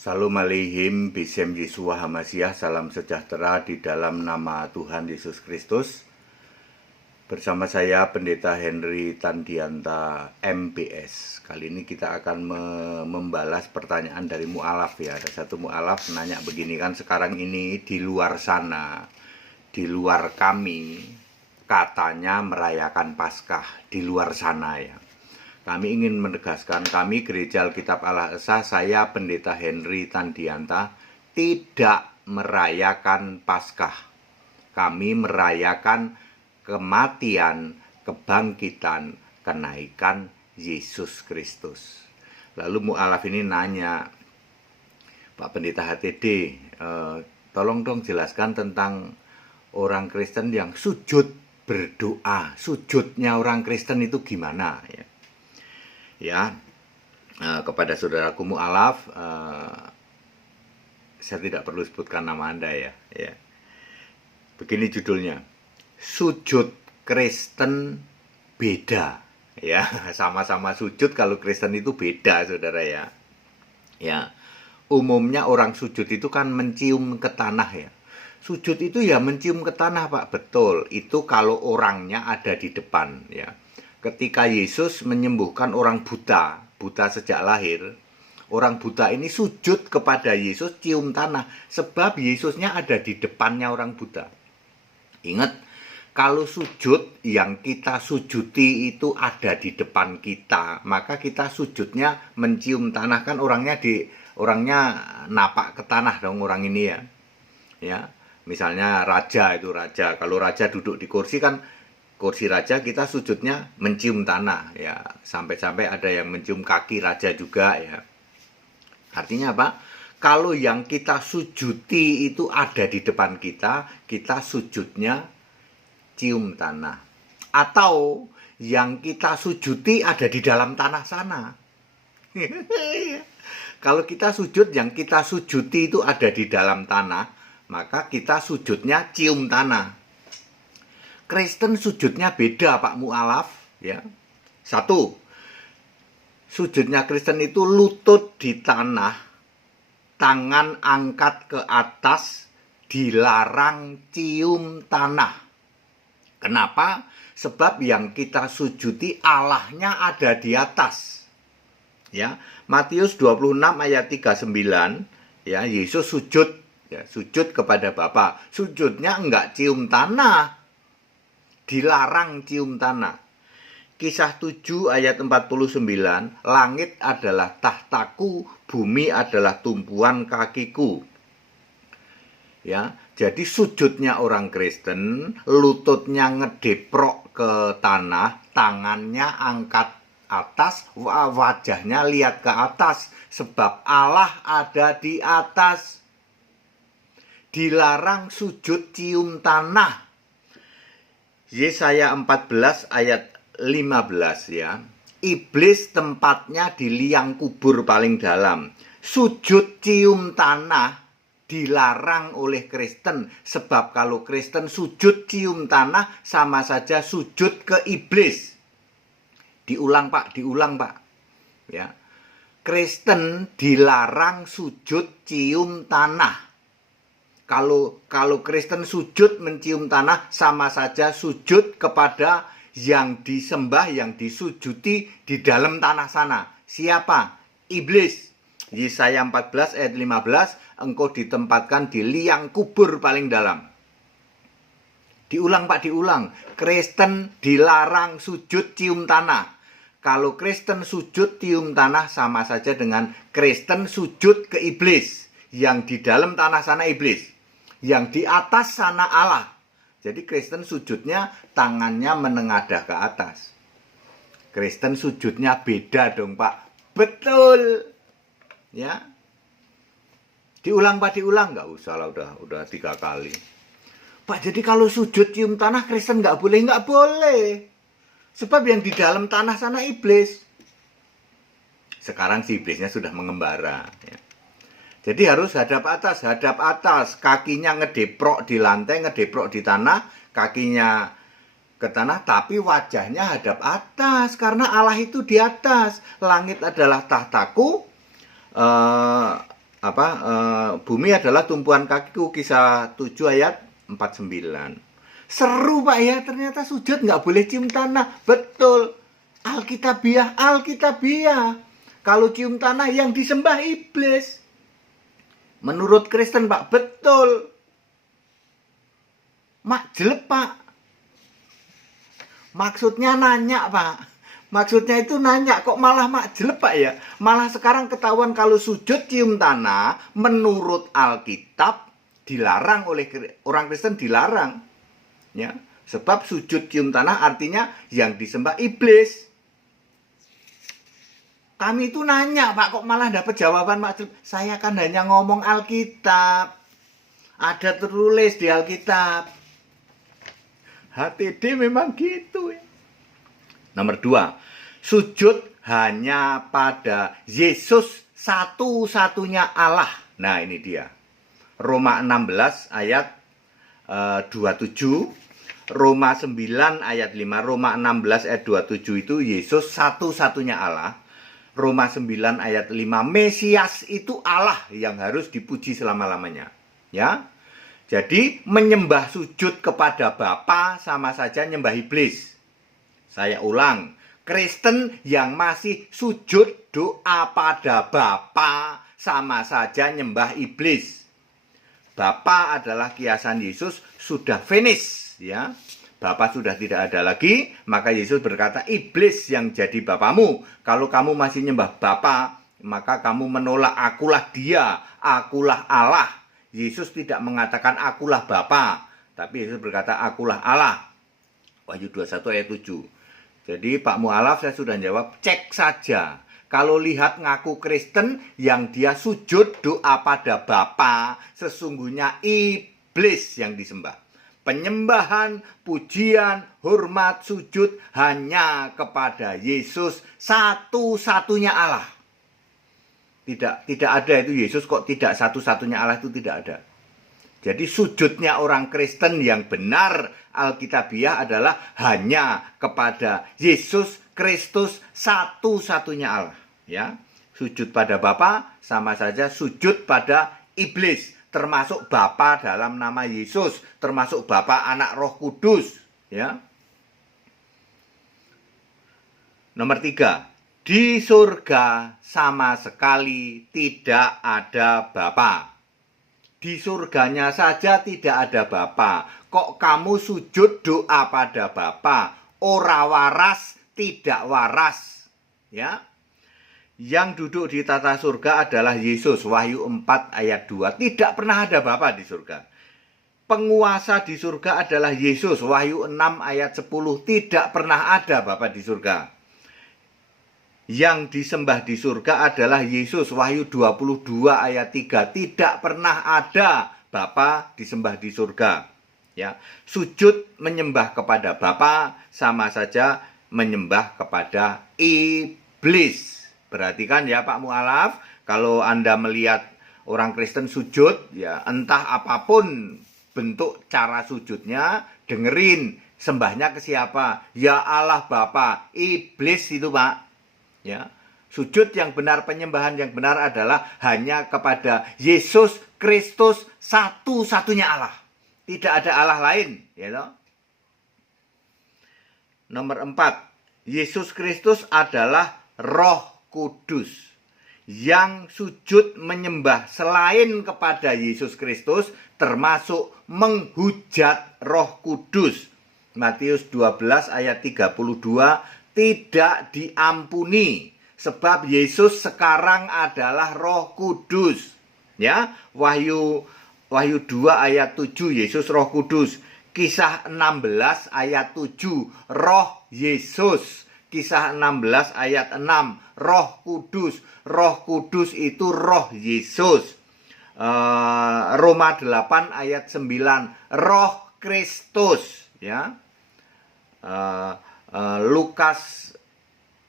Salam alaihim bisem Yesua Hamasiah. Salam sejahtera di dalam nama Tuhan Yesus Kristus. Bersama saya Pendeta Henry Tandianta MPS. Kali ini kita akan membalas pertanyaan dari mu'alaf ya. Ada satu mu'alaf nanya begini kan, sekarang ini di luar sana, di luar kami, katanya merayakan Paskah di luar sana ya. Kami ingin menegaskan, kami Gereja Alkitab Allah Esa, saya Pendeta Henry Tandianta, tidak merayakan Paskah. Kami merayakan kematian, kebangkitan, kenaikan Yesus Kristus. Lalu mu'alaf ini nanya, Pak Pendeta HTD, tolong dong jelaskan tentang orang Kristen yang sujud berdoa. Sujudnya orang Kristen itu gimana ya? Kepada saudaraku mu'alaf, saya tidak perlu sebutkan nama Anda ya. Begini judulnya, sujud Kristen beda ya. Sama-sama sujud, kalau Kristen itu beda saudara ya. Umumnya orang sujud itu kan mencium ke tanah ya. Sujud itu ya mencium ke tanah Pak, betul. Itu kalau orangnya ada di depan ya. Ketika Yesus menyembuhkan orang buta sejak lahir, orang buta ini sujud kepada Yesus, cium tanah, sebab Yesusnya ada di depannya orang buta. Ingat, kalau sujud yang kita sujuti itu ada di depan kita, maka kita sujudnya mencium tanah, kan orangnya napak ke tanah dong orang ini ya. Misalnya raja, kalau raja duduk di kursi kan, kursi raja kita sujudnya mencium tanah ya, sampai-sampai ada yang mencium kaki raja juga ya. Artinya apa? Kalau yang kita sujuti itu ada di depan kita, kita sujudnya cium tanah. Atau yang kita sujuti ada di dalam tanah sana. Kalau kita sujud, yang kita sujuti itu ada di dalam tanah, maka kita sujudnya cium tanah. Kristen sujudnya beda Pak mu'alaf ya. Satu, sujudnya Kristen itu lutut di tanah, tangan angkat ke atas, dilarang cium tanah. Kenapa? Sebab yang kita sujuti Allahnya ada di atas. Ya, Matius 26 ayat 39 ya, Yesus sujud ya, sujud kepada Bapa. Sujudnya enggak cium tanah. Dilarang cium tanah. Kisah 7 ayat 49, langit adalah tahtaku, bumi adalah tumpuan kakiku. Ya, jadi sujudnya orang Kristen, lututnya ngedeprok ke tanah, tangannya angkat atas, wajahnya lihat ke atas, sebab Allah ada di atas. Dilarang sujud cium tanah. Yesaya 14 ayat 15 ya. Iblis tempatnya di liang kubur paling dalam. Sujud cium tanah dilarang oleh Kristen, sebab kalau Kristen sujud cium tanah sama saja sujud ke iblis. Diulang Pak. Ya. Kristen dilarang sujud cium tanah. Kalau Kristen sujud mencium tanah, sama saja sujud kepada yang disembah, yang disujuti di dalam tanah sana. Siapa? Iblis. Yesaya 14 ayat 15, engkau ditempatkan di liang kubur paling dalam. Diulang Pak, diulang. Kristen dilarang sujud cium tanah. Kalau Kristen sujud cium tanah, sama saja dengan Kristen sujud ke iblis. Yang di dalam tanah sana iblis, yang di atas sana Allah. Jadi Kristen sujudnya tangannya menengadah ke atas. Kristen sujudnya beda dong Pak. Betul. Ya. Diulang Pak, diulang. Nggak usah lah, udah 3 kali. Pak, jadi kalau sujud cium tanah Kristen nggak boleh? Nggak boleh. Sebab yang di dalam tanah sana iblis. Sekarang si iblisnya sudah mengembara ya. Jadi harus hadap atas, kakinya ngedeprok di lantai, ngedeprok di tanah, kakinya ke tanah, tapi wajahnya hadap atas, karena Allah itu di atas. Langit adalah tahtaku, bumi adalah tumpuan kakiku, Kisah 7 ayat 49. Seru Pak ya, ternyata sujud nggak boleh cium tanah. Betul, Alkitabiah. Kalau cium tanah yang disembah iblis. Menurut Kristen Pak, betul. Mak jelek Pak. Maksudnya nanya Pak. Maksudnya itu nanya, kok malah mak jelek Pak ya. Malah sekarang ketahuan kalau sujud cium tanah menurut Alkitab dilarang oleh orang Kristen, dilarang. Ya, sebab sujud cium tanah artinya yang disembah iblis. Kami itu nanya Pak, kok malah dapat jawaban Pak. Saya kan hanya ngomong Alkitab. Ada tertulis di Alkitab. HTD memang gitu ya. Nomor 2, sujud hanya pada Yesus satu-satunya Allah. Nah ini dia. Roma 16 ayat 27. Roma 9 ayat 5. Roma 16 ayat 27 itu Yesus satu-satunya Allah. Roma 9 ayat 5, Mesias itu Allah yang harus dipuji selama-lamanya. Ya. Jadi menyembah sujud kepada Bapa sama saja nyembah iblis. Saya ulang, Kristen yang masih sujud doa pada Bapa sama saja nyembah iblis. Bapa adalah kiasan Yesus, sudah finish, ya. Bapa sudah tidak ada lagi, maka Yesus berkata, iblis yang jadi bapamu. Kalau kamu masih nyembah Bapa, maka kamu menolak akulah dia, akulah Allah. Yesus tidak mengatakan akulah Bapa, tapi Yesus berkata akulah Allah. Wahyu 21 ayat 7. Jadi Pak Mu'alaf saya sudah jawab, cek saja. Kalau lihat ngaku Kristen yang dia sujud doa pada Bapa, sesungguhnya iblis yang disembah. Penyembahan, pujian, hormat, sujud hanya kepada Yesus satu-satunya Allah. Tidak ada itu Yesus kok tidak satu-satunya Allah, itu tidak ada. Jadi sujudnya orang Kristen yang benar Alkitabiah adalah hanya kepada Yesus Kristus satu-satunya Allah. Ya, sujud pada Bapa sama saja sujud pada iblis. Termasuk Bapa dalam nama Yesus, termasuk Bapa, Anak, Roh Kudus, ya. Nomor 3, di surga sama sekali tidak ada Bapa. Di surganya saja tidak ada Bapa. Kok kamu sujud doa pada Bapa? Ora waras, tidak waras, ya. Yang duduk di tata surga adalah Yesus. Wahyu 4 ayat 2. Tidak pernah ada Bapa di surga. Penguasa di surga adalah Yesus. Wahyu 6 ayat 10. Tidak pernah ada Bapa di surga. Yang disembah di surga adalah Yesus. Wahyu 22 ayat 3. Tidak pernah ada Bapa disembah di surga. Ya, sujud menyembah kepada Bapa sama saja menyembah kepada iblis. Perhatikan ya Pak Mu'alaf, kalau Anda melihat orang Kristen sujud, ya entah apapun bentuk cara sujudnya, dengerin sembahnya ke siapa? Ya Allah Bapa, iblis itu Pak. Ya, sujud yang benar, penyembahan yang benar adalah hanya kepada Yesus Kristus satu-satunya Allah. Tidak ada Allah lain, ya toh. Nomor 4, Yesus Kristus adalah Roh Kudus. Yang sujud menyembah selain kepada Yesus Kristus termasuk menghujat Roh Kudus. Matius 12 ayat 32 tidak diampuni sebab Yesus sekarang adalah Roh Kudus. Ya, Wahyu 2 ayat 7 Yesus Roh Kudus. Kisah 16 ayat 7 Roh Yesus. Kisah 16 ayat 6 Roh Kudus. Roh Kudus itu Roh Yesus. Roma 8 ayat 9 Roh Kristus, ya. Lukas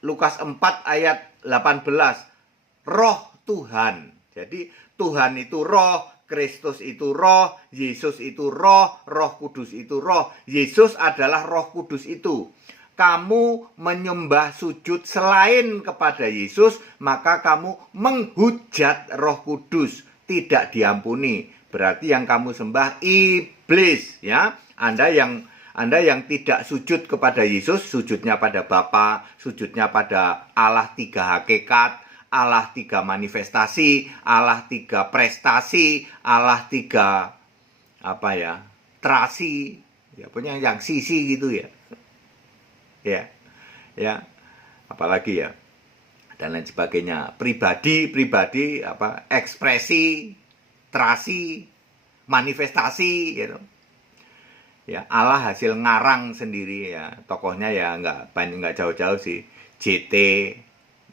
4 ayat 18 Roh Tuhan. Jadi Tuhan itu roh, Kristus itu roh, Yesus itu roh, Roh Kudus itu roh. Yesus adalah Roh Kudus itu. Kamu menyembah sujud selain kepada Yesus, maka kamu menghujat Roh Kudus. tidak diampuni. Berarti yang kamu sembah iblis, ya. Anda yang tidak sujud kepada Yesus, sujudnya pada Bapa, sujudnya pada Allah tiga hakikat, Allah tiga manifestasi, Allah tiga prestasi, Allah tiga terasi, ya punya yang sisi gitu ya. Ya. Apalagi ya. Dan lain sebagainya. Pribadi, ekspresi, terasi, manifestasi gitu. Ya, Allah hasil ngarang sendiri ya. Tokohnya ya nggak jauh-jauh sih. JT,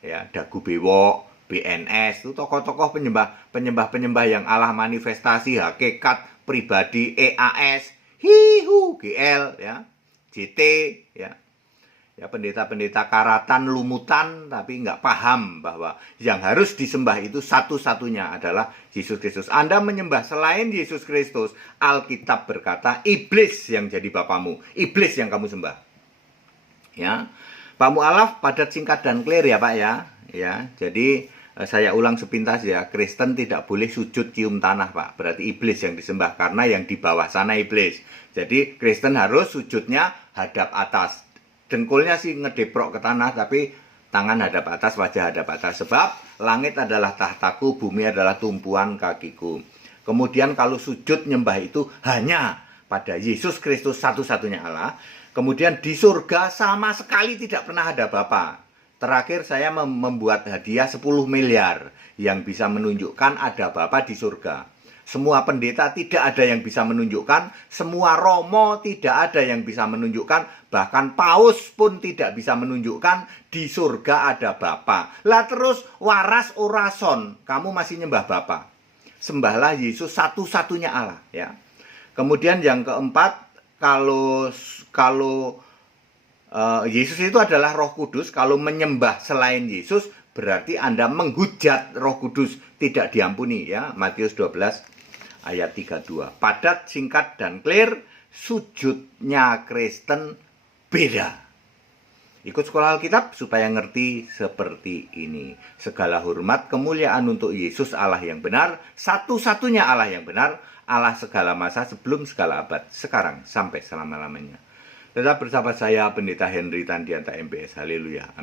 ya, Dagu Bewok, BNS itu tokoh-tokoh penyembah yang Allah manifestasi, hakikat, pribadi, EAS, GL ya. JT ya. Ya, pendeta-pendeta karatan, lumutan, tapi nggak paham bahwa yang harus disembah itu satu-satunya adalah Yesus Kristus. Anda menyembah selain Yesus Kristus, Alkitab berkata, iblis yang jadi bapamu, iblis yang kamu sembah. Ya, Pak Mu'alaf padat, singkat dan clear ya Pak ya. Ya, jadi saya ulang sepintas ya, Kristen tidak boleh sujud cium tanah Pak. Berarti iblis yang disembah karena yang di bawah sana iblis. Jadi Kristen harus sujudnya hadap atas. Dengkulnya sih ngedeprok ke tanah, tapi tangan hadap atas, wajah hadap atas. Sebab langit adalah tahtaku, bumi adalah tumpuan kakiku. Kemudian kalau sujud nyembah itu hanya pada Yesus Kristus satu-satunya Allah. Kemudian di surga sama sekali tidak pernah ada Bapa. Terakhir saya membuat hadiah 10 miliar yang bisa menunjukkan ada Bapa di surga. Semua pendeta tidak ada yang bisa menunjukkan, semua romo tidak ada yang bisa menunjukkan, bahkan paus pun tidak bisa menunjukkan di surga ada Bapa. Lah terus waras orason, kamu masih nyembah Bapa. Sembahlah Yesus satu-satunya Allah ya. Kemudian yang keempat, kalau Yesus itu adalah Roh Kudus, kalau menyembah selain Yesus berarti Anda menghujat Roh Kudus, tidak diampuni ya. Matius 12 ayat 32. Padat, singkat, dan clear. Sujudnya Kristen beda. Ikut sekolah Alkitab supaya ngerti seperti ini. Segala hormat, kemuliaan untuk Yesus Allah yang benar. Satu-satunya Allah yang benar. Allah segala masa, sebelum segala abad. Sekarang sampai selama-lamanya. Tetap bersama saya, Pendeta Henry Tandianta MPS. Haleluya.